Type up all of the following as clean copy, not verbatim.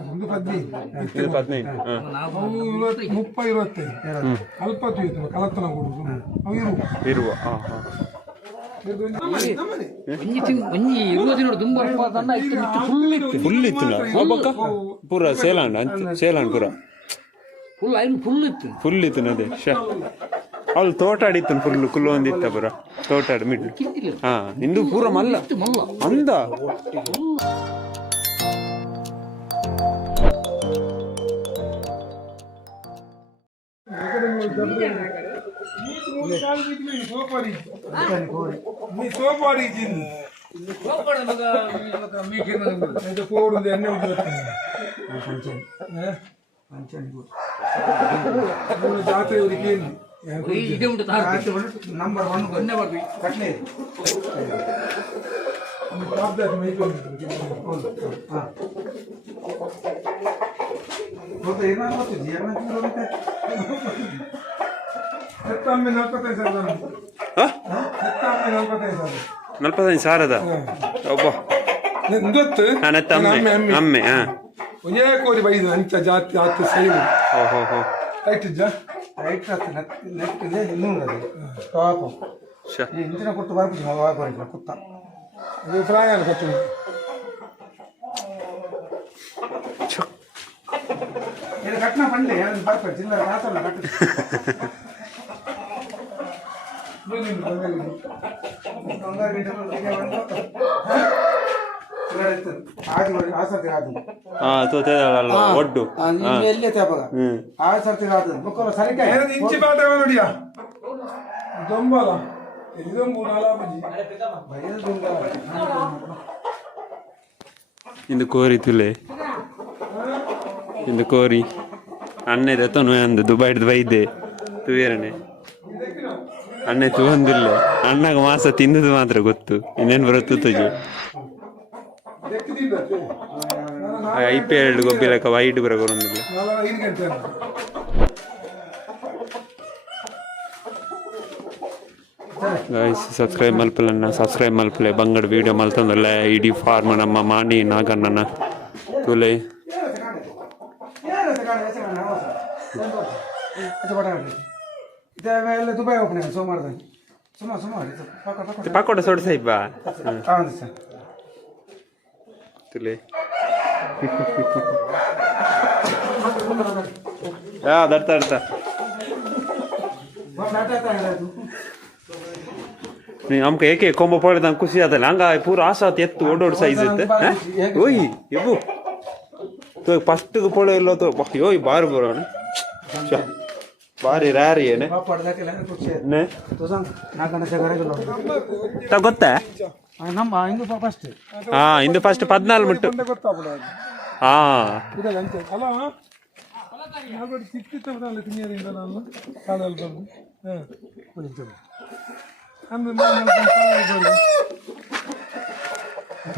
ಒಂದು 15 ಇದು 15 30 25 ಅಲ್ಪ ತೂಯ್ತು ಕಲತ್ತನ ಕೊಡುದು ಅವು ಇರುವ ಫುಲ್ ಇತ್ತು ಪೂರ ಸೇಲಾಂಡ್ ಪೂರ ಫುಲ್ ಇತ್ತು ಅದೇ ಅವ್ಳು ತೋಟಾಡಿತ್ತು ಫುಲ್ ಕುಲ್ಲು ಒಂದಿತ್ತ ಪೂರ ತೋಟಾಡಿ ಮಿಡ್ಲು ಹಾ ಇಂದು ಪೂರ ಮಲ್ಲ ಅಂದ ನಂಬರ್ 1 ಕಟ್ಲೆ ನಲ್ಪತ್ತೈದು ಸಾವಿರದ ಒಬ್ಬ ಗೊತ್ತು ಅಮ್ಮೆ ಒಂದೇ ಕೋರಿ ಬೈದು ಅಂಚ ಜಾತಿ ಆತು ಸೈಡು ರೈಟ್ ರೈಟ್ ನೆಟ್ಟಿದೆ ಇನ್ನೂ ಉಂಟದು ಟಾಪು ಇಂಚಿನ ಕೊಟ್ಟು ಬರ್ಬೋದು ವಾಪರಿಲ್ಲ ಕುತ್ತ ಇದು ಫ್ರೈ ಅನ್ನು ಕೊಟ್ಟು ಇದು ಕಟ್ನ ಪಂಡೆ ಬರ್ಬೇಕು ಚಿಲ್ಲರ ಕಾಸಲ್ಲ ಕಟ್ಟು ಒಡ್ಡು ಇಂಚಿ ಪಾಠ ನೋಡಿಯಾ ದೊಂಬಲ ಇಂದು ಕೋರಿ ತುಲೆ ಇಂದು ಕೋರಿ ಅಣ್ಣೆ ತೊನು ಅಂದು ದುಬೈಡ್ ಬೈದೆ ತುವೇರನೆ ಅಣ್ಣೆ ತೂಂದಿಲ್ಲ ಅಣ್ಣಗ ಮಾಸ ತಿಂದದು ಮಾತ್ರ ಗೊತ್ತು ಇನ್ನೇನು ಬರುತ್ತೆ ತುಜು IPL ಗೊಬ್ಬಿಲಕ ವೈಡ್ ಬರಗೊರೊಂದಿಲ್ಲ ಗೈಸ್ ಸಬ್ಸ್ಕ್ರೈಬ್ ಮಲ್ಪಲನ್ನ ಸಬ್ಸ್ಕ್ರೈಬ್ ಮಲ್ಪಲೆ ಬಂಗಡ ವಿಡಿಯೋ ಮಲ್ತಂದಲ್ಲ ಇಡೀ ಫಾರ್ಮ್ ನಮ್ಮ ಮಾಡಿ ನಾಗಣ್ಣನ ತುಲೆ ದುಬೈ ಓಪನ್ ಸೋಮವಾರದ ಪಕೋಡ ಸೋಡ್ಸ ಇಬ್ಬಾ ತುಲೆ ದರ್ತಾ ನಮ್ಗೆ ಏಕೆ ಕೊಂಬ ಪಡೆದ ಖುಷಿ ಆತಲ್ಲ ಹಂಗ ಪೂರ ಆಸಾತ್ ಎತ್ತು ಓಡೋಡ್ ಸೈಜ್ ಇತ್ತು ಓಯ್ ಎಬು ಫಸ್ಟ್ ಪೊಳೆ ಇಲ್ಲ ಯೋಯ್ ಬಾರಿ ಬರೋಣ ಬಾರಿ ರ್ಯಾರಿ ಏನೆ ಗೊತ್ತಾ ಇಂದು ಫಸ್ಟ್ 14 ಮುಟ್ಟು ಹಾ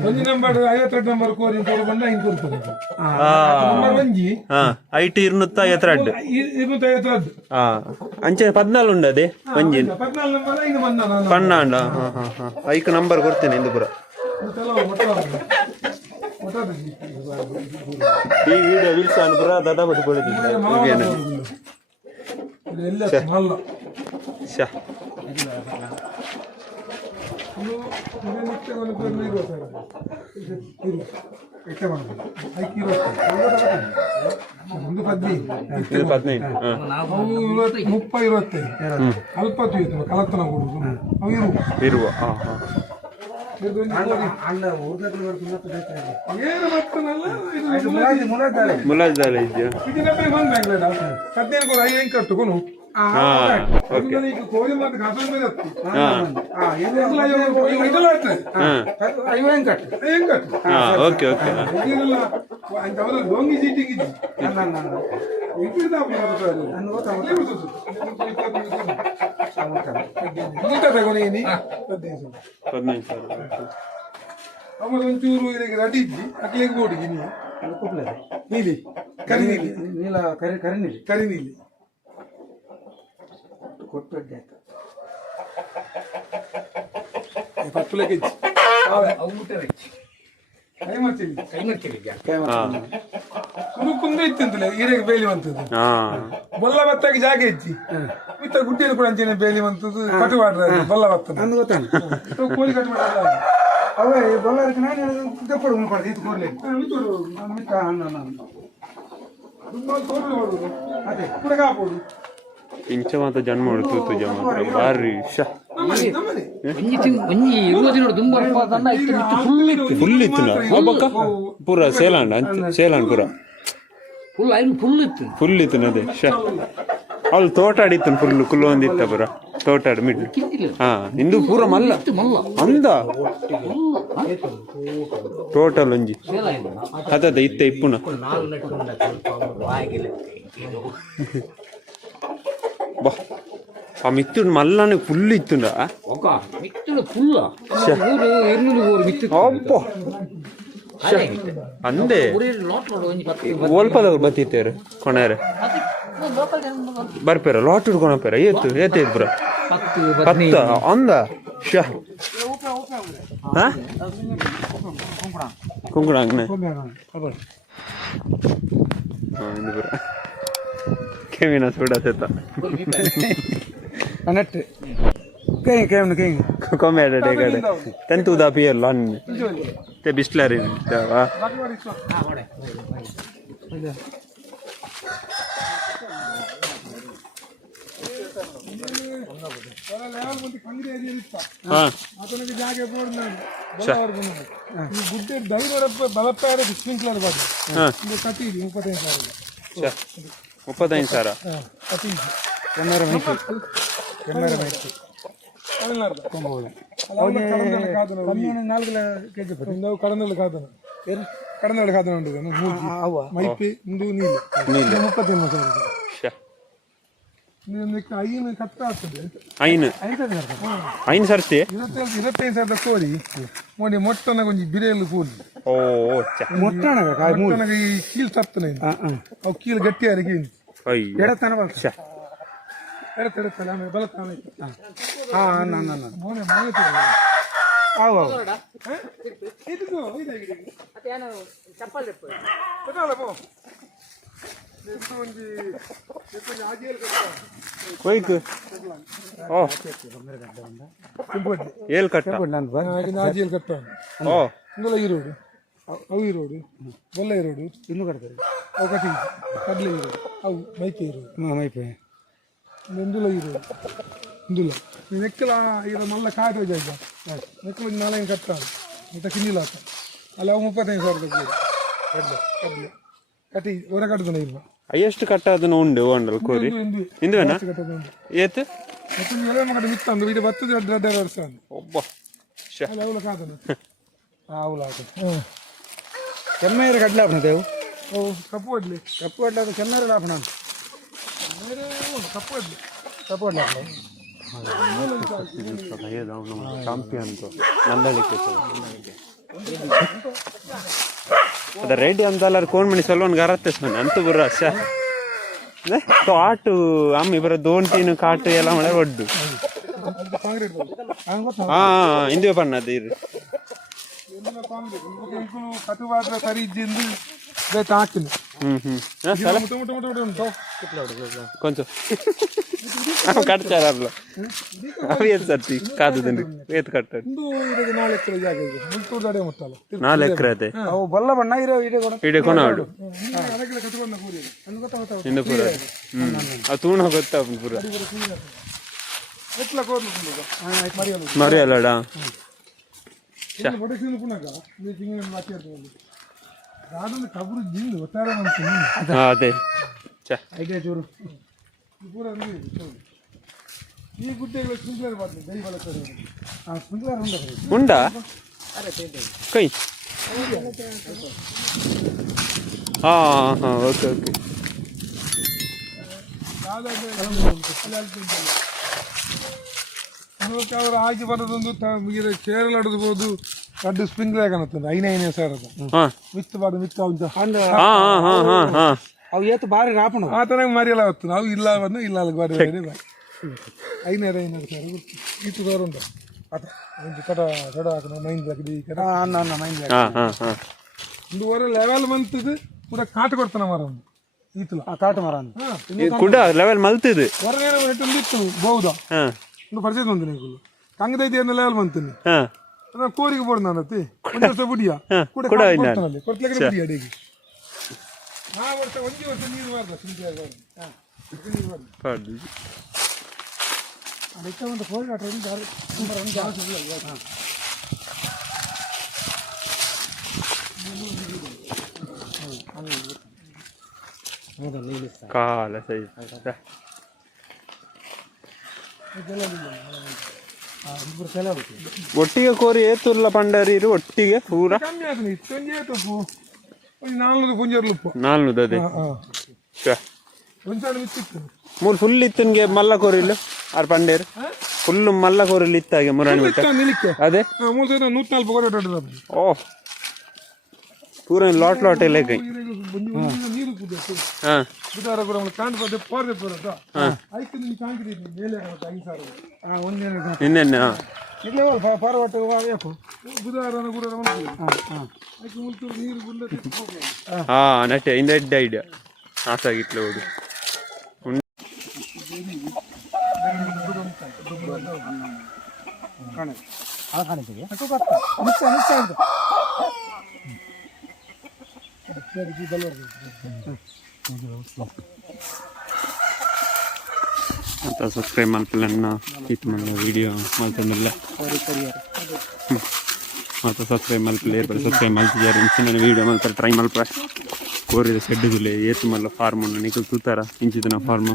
ಒಂದು ನಂಬರ್ 52 ನಂಬರ್ ಕೋರಿ ಬಂದ ಹಿಂಗೆ ಐಟಿ 252 ಅಂಚೆ 14 ಉಂಡು ಅದೇ ಒಂಜಿ 12 ಐಕ್ ನಂಬರ್ ಕೊಡ್ತೇನೆ ಇಂದು ಪುರ ಈ ವಿಡಿಯೋ ವಿಲ್ಸ ಪುರ ದಾದಾ ಬಟ್ಟು ಕೊಡಿದ್ದೀನಿ ಒಂದು 15 30 25 ಅಲ್ಪ ತೂಯ್ತು ಕಲತ್ತನ ಕೊಡುದು ಅವು ಇರುವ ಮುಲಾಜ್ದಾಲ ಇದೆಯಾ ಕಟ್ಟುಕೊನು ಕೋಳಿ ಮತ್ತೆ ಓಕೆ ಓಕೆ ಡೋಂಗಿ ಚೀಟಿಂಗ್ ತಗೊಂಡಿನಿ 15 ಸಾವಿರ ಆಮೇಲೆ ಒಂಚೂರು ಇದಕ್ಕೆ ರೆಡಿ ಇದ್ದಿ ಅಕ್ಲಿಗೆ ಬೋಡಿಗೆ ನೀಲಿ ಕರಿ ನೀಲಿ ನೀಲ ಕರಿ ನೀಲಿ ಕೊಟ್ಟು ಪತ್ತುಲೆಗೆ ಕುಂದು ಇತ್ತಂತಲೇ ಈರೆಗೆ ಬೇಲಿ ಬಂತದ್ದು ಹಾ ಬೊಲ್ಲ ಬತ್ತಾಗಿ ಜಾಗ ಇಚ್ಚಿ ಮಿತ್ತ ಗುಡ್ಡಿಯಲ್ಲಿ ಕೂಡ ಅಂಚೆನೆ ಬೇಲಿ ಬಂತದ್ದು ಕಟು ಮಾಡ್ರೆ ಬೊಲ್ಲ ಬತ್ತ ಅಂದು ಗೊತ್ತಾನೆ ಕೋಳಿ ಕಟ್ಟು ಮಾಡಲ್ಲ ಅವೇ ಬಳ್ಳಾರಿಗೆ ನಾನು ಹೇಳಿದ ತೆಪ್ಪಡು ಉಳ್ಕೊಡ್ದು ಇದು ಕೊಡ್ಲಿ ಮಿಕ್ಕ ಅನ್ನ ಅದೇ ಕೂಡ ಕಾಪೋದು ಇಂಚ ಮಾತ್ರ ಜನ್ಮ ಹೊಡ್ತು ತುಜ ಮಾತ್ರ ಬಾರಿ ಫುಲ್ ಇತ್ತು ಬಕ್ಕ ಪೂರ ಸೇಲಾಂಡ್ ಪೂರ ಫುಲ್ ಇತ್ತು ಅದೇ ಅವ್ಳು ತೋಟ ಆಡಿತ್ತು ಫುಲ್ ಕುಲ್ಲು ಒಂದಿತ್ತ ಪೂರ ತೋಟ ಆಡಿ ಮಿಡ್ಲು ಹಾ ಇಂದು ಪೂರ ಮಲ್ಲ ಅಂದ ಟೋಟಲ್ ಒಂಜಿ ಅದ ಇತ್ತ ಇಪ್ಪುನ ಬಾ ಆ ಮಿತ್ತುಂಡು ಮಲ್ಲನೆ ಫುಲ್ ಇತ್ತುಂಡ ಅಂದೆ ಓಲ್ಪದ ಬತ್ತಿತ್ತೇರು ಕೊನೆರೆ ಬರ್ಪೇರ ಲಾಟ್ ಹಿಡ್ಕೊಳಪೇರ ಏತು ಏತ ಇದ್ ಬ್ರ ಹತ್ತ ಅಂದ ಶ ಕುಂಕುಡಾಂಗ್ನೆ ಇಂದು ಪುರ ಕೆವಿನ ಸೂಡ ಸೆತ್ತ ನೆಟ್ ಕೈ ಕೇವನು ಕೈ ಕೊಮ್ಯಾಡ ಕಡೆ ತಂತು ದಾಪಿಯಲ್ಲ ಅನ್ನ te ಬಿಸ್ಲರಿ ವಾ ಆತನಿಗೆ ಜಾಗ ಈ ಗುಡ್ಡೆ ದೈವರಪ್ಪ ಬಲಪ್ಪಾರ ಸ್ಪ್ರಿಂಕ್ಲರ್ ಬಾಡಿ ಇದು ಕಟ್ಟಿ 35,000 ಕಟ್ಟಿ ಕಡನಲ್ಲ ಕಾದನ ಉಂಟು ಮೈಪಿ ಇಂದು ನೀಲಿ 35,000 ಐನು ಕಷ್ಟ ಆಗ್ತದೆ ಐನು ಸರ್ತಿ 25,000 ಕೋರಿ ನೋಡಿ ಮೊಟ್ಟನ ಕೊಂಚ ಬಿರಿಯಲ್ಲಿ ಕೂಲಿ ಮೊಟ್ಟನಗ ಈ ಕೀಲ್ ತರ್ತನೆ ಅವು ಕೀಲ್ ಗಟ್ಟಿ ಅರಿಗೆ ಎಡತನ ಎಡತಲ್ಲ ಆಮೇಲೆ ಬಲತಾನ ಮೋನೆ ಕೊಯ್ಕ್ ಓ ಏಲ್ ಕಟ್ಟ ಆಜಿಯಲ್ಲಿ ಕಟ್ಟ ಓ ಇಂದಲ ಈರೋಡು ಅವು ಈರೋಡು ಬೊಲ್ಲ ಈರೋಡು ಇನ್ನೂ ಕಟ್ತಾರೆ ಅವು ಕಟ್ಟಿ ಕಡಲೆ ಈರೋಡು ಅವು ಮೈಕೆ ಈರೋಡು ಮೈಪೆ ಇಂದುಲ ಈರೋಡು ಇಂದುಲ ನೆಕ್ಕಲ ಈಗ ಮಲ್ಲ ಕಾಯ್ದು ಜಾಗ ನೆಕ್ಕಲ 4 ಕಟ್ಟಾಡು ಮತ್ತೆ ಕಿನ್ನಿಲ್ಲ ಆತ ಅಲ್ಲಿ ಅವು 35,000 ಕಡಲೆ ಕಟ್ಟಿ ಹೊರ ಕಟ್ಟದನ ಇಲ್ಲ ಎಷ್ಟು ಕಟ್ಟದನ್ನು ಉಂಡು ಒಂಡಲ್ ಕೋರಿ ಇಂದುವೇನಾ ಏತ್ ಮಗಡೆ ಮಿತ್ತಂದು ಇದು ಬತ್ತದ 2 ವರ್ಷ ಒಬ್ಬ ಅವಳ ಕಾದನ ಅವಳ ಕೆಮ್ಮೇರು ಕಡ್ಲೆ ಆಪಣ ದೇವು ಓ ಕಪ್ಪು ಒಡ್ಲಿ ಅದು ಕೆಮ್ಮೇರು ಆಪಣ ಕಪ್ಪು ಒಡ್ಲಿ ಚಾಂಪಿಯನ್ ನಂದಳಿಕೆ ಅದ ರೆಡಿ ಅಂತಾರ ಕೋನ್ ಮಣಿ ಸಲ್ವನ್ ಗರತ್ತೆ ಸೋನೆ ಅಂತ ಬುರ್ರ ಅಷ್ಟ तो आटू आम इबर 2-3 काट ಎಲ್ಲ ಮಳೆ ಒಡ್ಡು ಹಾ ಇಂದಿವೆ ಪನ್ನದ ಇರು ಕಟುವಾದ ಸರಿ ಇದ್ದಿಂದು ಬೇತ ಹಾಕಿನಿ ಸಲ ಕೊಂಚ ಕಟ್ಚಾರಲ್ಲ ಅವಿ ಏನು ಸರ್ತಿ ಕಾದುದನ್ನು ಏತ್ ಕಟ್ಟ 4 ಎಕರೆ ಜಾಗ ಇದೆ ಮುಲ್ತೂರು ದಡೆ ಮುಟ್ಟಲ್ಲ 4 ಎಕರೆ ಅದೇ ಅವು ಬಲ್ಲ ಬಣ್ಣ ಇಡೆ ಕೊನಾಡು ಇನ್ನು ಪೂರ ಅದು ತೂಣ ಗೊತ್ತಾ ಪೂರ ಮರಿಯಲ್ಲಡ ಅದೇ ಈ ಗುಡ್ಡೆಗಳು ಸ್ಪ್ರಿಂಕ್ಲರ್ ಬರ್ತದೆ ದೈ ಬಳಸ್ತಾರೆ ಸ್ಪ್ರಿಂಕ್ಲರ್ ಉಂಡಾ ಕೈ ಹಾ ಹಾ ಓಕೆ ಓಕೆ ಅವರು ಆಗಿ ಬರೋದೊಂದು ಕೇರಳ ಹಿಡಿದ್ಬೋದು ದೊಡ್ಡ ಸ್ಪ್ರಿಂಕ್ಲರ್ ಕಾಣುತ್ತದೆ 5,000 ಮಿತ್ತು ಅವು ಏತು ಬಾರಿ ರಾಪಣ ಆ ತರ ಮರಿಯಲ್ಲ ಹೊತ್ತು ನಾವು ಇಲ್ಲ ಬಂದು ಇಲ್ಲ ಅಲ್ಲಿ ಬಾರಿ 5,000 ಇತ್ತು ದೂರ ಉಂಟು ಒಂದು ಕಡ ಕಡ ಹಾಕೋಣ ಮೈಂಡ್ ಹಾಕಿದಿ ಕಡ ಅನ್ನ ಮೈಂಡ್ ಒಂದುವರೆ ಲೆವೆಲ್ ಮಂತದ್ದು ಕೂಡ ಕಾಟ ಕೊಡ್ತಾನ ಮರ ಒಂದು ಈತಲ ಕಾಟು ಮರ ಕೂಡ ಲೆವೆಲ್ ಮಲ್ತಿದ್ದು ಹೊರಗಡೆ ಒಂದು ಇತ್ತು ಬಹುದಾ ಒಂದು ಪರಿಚಯ ಬಂದು ನೀವು ಕಂಗದೈತಿ ಅನ್ನೋ ಲೆವೆಲ್ ಮಂತೀನಿ ಕೋರಿಗೆ ಬೋರ್ಡ್ ನಾನು ಒಂದು ವರ್ಷ ಬುಡಿಯ ಕೂಡ ಕೊಡ್ಲಿಕ್ಕೆ ಬುಡಿಯ ಅಡಿಗೆ ಆ ವರ್ಷ ಒಂದು ವರ್ಷ ನೀರು ಬಾರ್ದ ನೀರು ಬಾರ್ದು ಅದಕ್ಕೆ ಒಂದು ಕೋರಿ ಆಟ ಒಂದು ಜಾಸ್ತಿ ಇಲ್ಲ ಕಾಲ ಸೈ ಒಟ್ಟಿಗೆ ಕೋರಿ ಏತುಲ್ಲ ಪಂಡರೀರು ಒಟ್ಟಿಗೆ ಪೂರ ಕಮ್ಮಿ ಆತನಿ ತೊಂಜೇತಪ್ಪು ಒಂದು 400 ಪುಂಜರ್ಲುಪ್ಪು 400 ಅದೇ ಒಂದು ಸಲ ಮಿತ್ತಿತ್ತು ಮೂರು ಫುಲ್ ಇತ್ತನ್ಗೆ ಮಲ್ಲ ಕೋರಿಲ್ಲ ಆರು ಪಂಡೇರು ಫುಲ್ ಮಲ್ಲ ಕೋರಿಲ್ಲ ಇತ್ತಾಗೆ ಮುರಾಣಿ ಬಿಟ್ಟ ಅದೇ 140 ಕೋರಿ ಓ ಪೂರ ಲಾಟ್ ಎಲ್ಲ ಕೈ ನೀರು ಬುಧಾರ ಕೂಡ ಕಾಂಡ್ ಬರ್ತದೆ ಪೋರ್ದೆ ಬರೋದು ಐದು ನಿಮ್ಗೆ ಕಾಂಕ್ರೀಟ್ ಮೇಲೆ 5,000 ಇನ್ನೇನು ಇಲ್ಲೇ ಪಾರವಟ್ಟು ಯಾಕು ಬುಧಾರನ ಕೂಡ ನೀರು ಗುಂಡ ಹಾ ನಟೆ ಇಂದ ಎಡ್ಡ ಐಡಿಯಾ ಆಸಾಗಿಟ್ಲೆ ಓಡು ಅಂತ ಸಬ್ಸ್ಕ್ರೈಬ್ ಮಾಡ್ಕೊಳ್ಳೋಣ ಹಿಟ್ ಮಾಡೋ ವಿಡಿಯೋ ಮಾಡ್ಕೊಂಡಲ್ಲ ಮತ್ತು ಸಬ್ಸ್ಕ್ರೈಬ್ ಮಾಡ್ಕೊಳ್ಳಿ ಸಬ್ಸ್ಕ್ರೈಬ್ ಮಾಡ್ತಿದ್ದಾರೆ ಇಂಚಿನ ವಿಡಿಯೋ ಮಾಡ್ತಾರೆ ಟ್ರೈ ಮಾಡ್ಪ ಕೋರಿದ ಸೆಡ್ಡುಗುಲೆ ಏತು ಮಲ್ಲ ಫಾರ್ಮನ್ನು ನಿಖಲ್ ತೂತಾರ ಇಂಚಿನ ಫಾರ್ಮು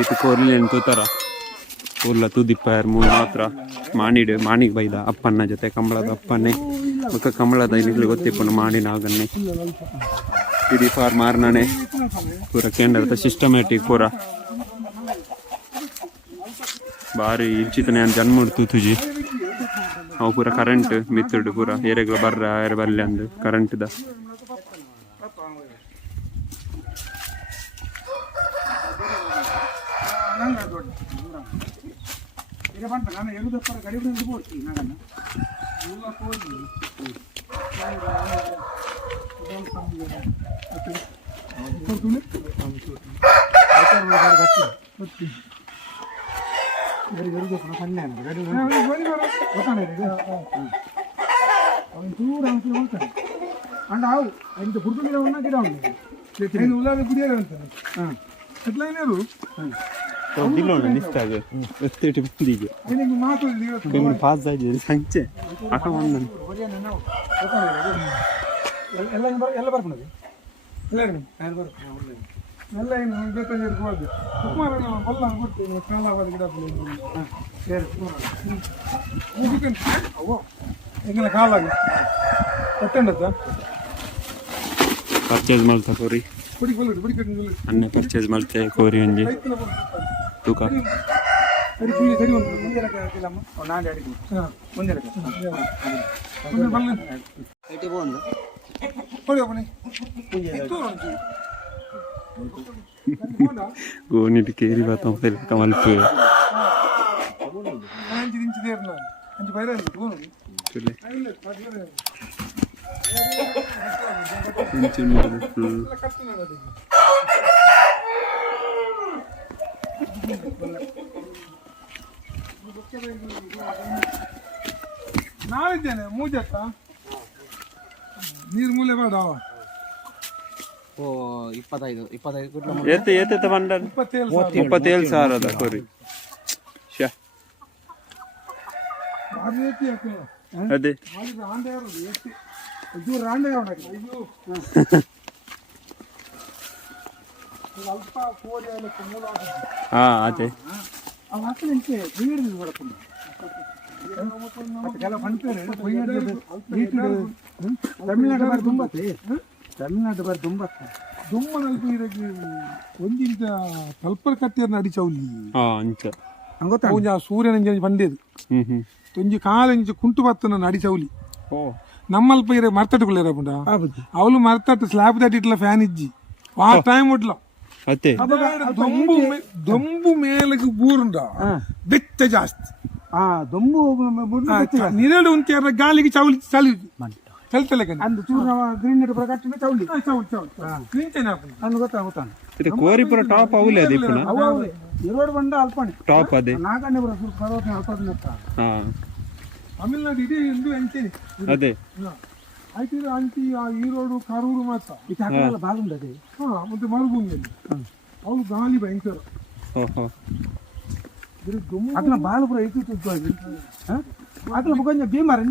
ಈತು ಕೋರ್ಲಿ ಏನು ತೂತಾರ ಊರ್ಲ ತೂದಿಪ್ಪಾರ ಮೂರು ಮಾತ್ರ ಮಾಣಿಗೆ ಬೈದ ಅಪ್ಪನ ಜೊತೆ ಕಂಬಳದ ಅಪ್ಪನ್ನೇ ಮುಖ ಕಂಬಳದ ನಿಖಲು ಗೊತ್ತಿಪ್ಪನು ಮಾಡಿನ ಆಗನ್ನೇ ಇಡೀ ಫಾರ್ಮ್ ಆರ್ನಾನೆ ಪೂರ ಕೇಂದ್ರ ಸಿಸ್ಟಮ್ಯಾಟಿಕ್ ಪೂರ ಬಾರಿ ಇಂಚಿತನೇ ಅಂತ ಜನ್ಮ ತೂತುಜಿ ಅವು ಪೂರ ಕರೆಂಟ್ ಮಿತ್ತುಡು ಪೂರ ಏರೆಗಳ ಏರೆ ಬರ್ಲಿ ಅಂದು ಕರೆಂಟ್ದ అండ్ ఆవు ఇంత పురుగు మీద ఉన్న గిడ ఉంది నేను ఉల్లాది గుడియాలి అంటాను ఎట్లా అయినారు మాకు సంచే ಎಲ್ಲ ಬರ್ಕೊಂಡದು ಎಲ್ಲ ಏನು ಇವತ್ತೊಂದು ಇರ್ಬೋದು ಸುಮಾರು ಬಲ್ಲ ಕೊಡ್ತೀವಿ ಕಾಲಾವಾದ ಗಿಡ ಅವೋ ಹೆಂಗಿನ ಕಾಲಾಗ ಕೊಟ್ಟಂಡತ್ತ ಪರ್ಚೇಸ್ ಮಾಡ್ತಾ ಕೋರಿ ಅನ್ನ ಪರ್ಚೇಸ್ ಮಾಡ್ತೇವೆ ಕೋರಿ ಒಂಜಿ ತೂಕ ಗೋನಿಟ್ಟು ಕೇರಿ ಬರ್ತಾ ಮಲ್ಪೆ ನಾಳಿದ್ದೇನೆ ಮೂಜತ್ತ ನೀರು ಮೂಲೆ ಬೇಡ ಓ 25 ಏತ ಬಂಡ 27,000 ಕೋರಿ ಅದೇ ಹಾ ಅದೇ ತಮಿಳ್ನಾಡು ಬಾರಿ ತುಂಬ ದುಮ್ಮ ನಲ್ಪ ಇದಕ್ಕೆ ಒಂದಿಂತ ಕಲ್ಪಲ್ ಕಟ್ಟಿಯರ್ನ ಅಡಿಚೌಲಿ ಗೊತ್ತಾ ಸೂರ್ಯನ ಬಂದೇದು ಒಂಜಿ ಕಾಲಂಜಿ ಕುಂಟು ಬತ್ತನ ಅಡಿಚೌಲಿ ನಮ್ಮಲ್ಪ ಇರ ಮರ್ತಟ್ಟುಕೊಳ್ಳಿರ ಪುಂಡ ಅವಳು ಮರ್ತಟ್ಟು ಸ್ಲಾಬ್ ತಟ್ಟಿಟ್ಲ ಫ್ಯಾನ್ ಇಜ್ಜಿ ಆ ಟೈಮ್ ಉಟ್ಲ ದೊಂಬು ಮೇಲಕ್ಕೆ ಬೂರುಂಡ ಬೆಚ್ಚ ಜಾಸ್ತಿ ದೊಂಬು ನೀರೇಳು ಉಂಟು ಗಾಳಿಗೆ ಚೌಲಿ ಚಳಿ ಚಲ್ತಲೆ ಅಂದು ಚೂರು ಗ್ರೀನ್ ನೆಟ್ ಪ್ರಕಟಣೆ ಚೌಳಿ ಅನ್ನು ಗೊತ್ತಾಗುತ್ತಾನೆ ಇದು ಕೋರಿ ಪುರ ಟಾಪ್ ಅವಲೇ ಅದು ಇಪ್ಪುನ ಅವು ಎರಡು ಬಂಡ ಅಲ್ಪಣೆ ಟಾಪ್ ಅದೇ ನಾಗಣ್ಣೆ ಬರ ಪರ್ವತ ಅಲ್ಪಣೆ ಹಾ ತಮಿಳ್ನಾಡು ಇಡೀ ಎಂದು ಅಂಚೆನೆ ಅದೇ ಆಯ್ತು ಅಂಚಿ ಈರೋಡು ಕರೂರು ಮಾತ್ರ ಈ ಬಾಗುಂಡ ಅದೇ ಮತ್ತೆ ಮರುಭೂಮಿಯಲ್ಲಿ ಅವಳು ಗಾಳಿ ಭಯಂಕರ ಓಹೋ ಅದನ್ನ ಬಾಳು ಪುರ ಇತ್ತು ಅದನ್ನ ಕೊಂಚ ಭೀಮಾರ್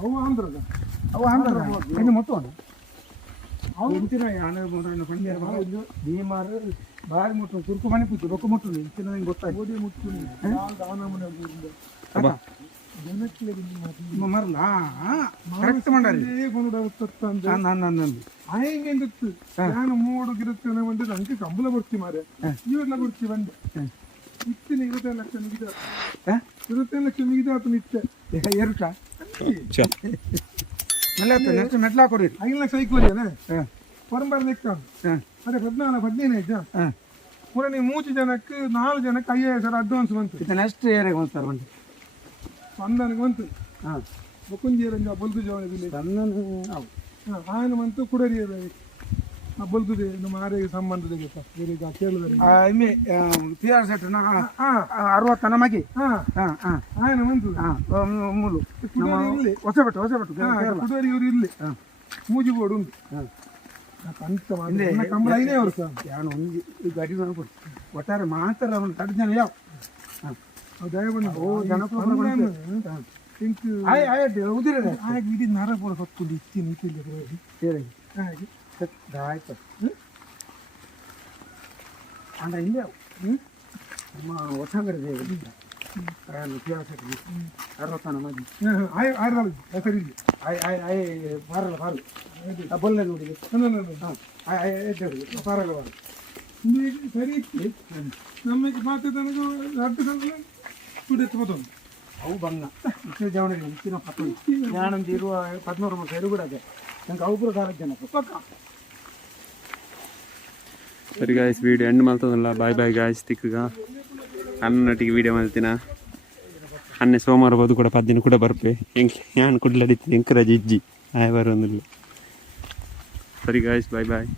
ಅವು ಆಂಧ್ರದ ಅವು ಆಂಧ್ರ ಇನ್ನು ಮುಟ್ಟೋಣ ಅವು ಇಂಚಿನ ಯಾನ ಭೀಮಾರ್ ಬಾರಿ ಮುಟ್ಟು ತುರ್ಕು ಮನೆ ಪೂಜೆ ರೊಕ್ಕ ಮುಟ್ಟು ಇಂಚಿನ ನಂಗೆ ಗೊತ್ತಾಯ್ತು ಓದಿ ಮುಟ್ಟು ಮರಲ್ಲ ಕರೆಕ್ಟ್ ಮಾಡಾರಿ ಆಯಂಗೆಂದಿತ್ತು ನಾನು ಮೂಡು ಗಿರುತ್ತೇನೆ ಬಂದಿದ್ದು ಅಂಕೆ ಕಂಬಳ ಬರ್ತಿ ಮಾರೆ ಇವೆಲ್ಲ ಬರ್ತಿ ಬಂದೆ ಇತ್ತಿನ 25 ಲಕ್ಷ ಮಿಗಿದ 25 ಲಕ್ಷ ಮಿಗಿದ ಆತ ನಿತ್ತೆ ಎರಟ ಮೆಟ್ಲ ಕೊಡಿ 5 ಲಕ್ಷ ಐಕ್ವರಿಯನೆ ಪರಂಬರ ನೆಕ್ಕ ಅದೇ 14-15 ಪೂರ ನೀವು 3 ಜನಕ್ಕೆ 4 ಜನಕ್ಕೆ 5000 ಅಡ್ವಾನ್ಸ್ ಬಂತು ಇದು ನೆಕ್ಸ್ಟ್ ಏರಿಯಾಗೆ ಒಂದು ಸರ್ ಬಂದು ಸ್ಪಂದನಕ್ಕೆ ಬಂತು ಬೊಕ್ಕುಂಜೇರಂಜ ಬಲ್ದು ಜವಳಿ ఆయన మంతు కుడరి బొల్దుది మారే సంబంధ ಕೇಳಿದ್ರೆ PR ಸೆಟ್ 60 ನಮಗೆ ఆయన ಮಂತು ಮೂಲು ಹೊಸ ಬೆಟ್ಟು ಕುಡರಿ ಇವರು ಇಲ್ಲಿ ಮೂಜಿಬೋಡು ಉಂಟು ಕಂಬಳ 5 ವರ್ಷ ಯಾನು ಒಂದು ಈ ಗಾಡಿ ಒಟ್ಟಾರೆ ಮಾತ್ರ ಅವನು ಕಡಿಮೆ ಜನ ಯಾವ ಇಡೀ ನರ ಪೂರ ಹೊತ್ಕೊಂಡು ಇತ್ತೀನಿ ಆಯ್ತು ಅಂದ್ರೆ ಹಿಂದೆ ನಮ್ಮ ಹೊಸಂಗಡಿ 60 ನಮಗೆ ಹೆಸರು ಬೊಲ್ಲೆ ನೋಡಿ ಸರಿ ಇತ್ತು ನಮಗೆ ಮಾತು ತನಗೂ ಅಡ್ಡ ಕುಡಿಯತ್ತು ಅವು ಬಂಗ ಇಷ್ಟು ಜವನ ಇಚ್ಚಿನ 10 ഞാനಂತ ಇರುವ 13 ವರ್ಷ ಕೂಡ ಅದೇ ನಂಗೆ ಅವ್ರು ಕಾಲಕ್ಕೆ ಜನ ಪಕ್ಕ ಸರಿ ಗಾಯ್ಸ್ ವಿಡಿಯೋ ಎಂಡ್ ಮಾಡ್ತದಲ್ಲ ಬಾಯ್ ಗಾಯ್ಸ್ ತಿಕ್ಕಗ ಅನ್ನೊಟ್ಟಿಗೆ ವಿಡಿಯೋ ಮಾಡ್ತೀನ ಅನ್ನೆ ಸೋಮವಾರ ಬೋದು ಕೂಡ 10 ದಿನ ಕೂಡ ಬರ್ಪೆ ಹೆಂಗೆ ನಾನು ಕುಡ್ಲಡಿತೀನಿ ಹೆಂಗೆ ರಜೆ ಇಜ್ಜಿ ಆಯ ಬರೋದಿಲ್ಲ ಸರಿ ಗಾಯ್ಸ್ ಬಾಯ್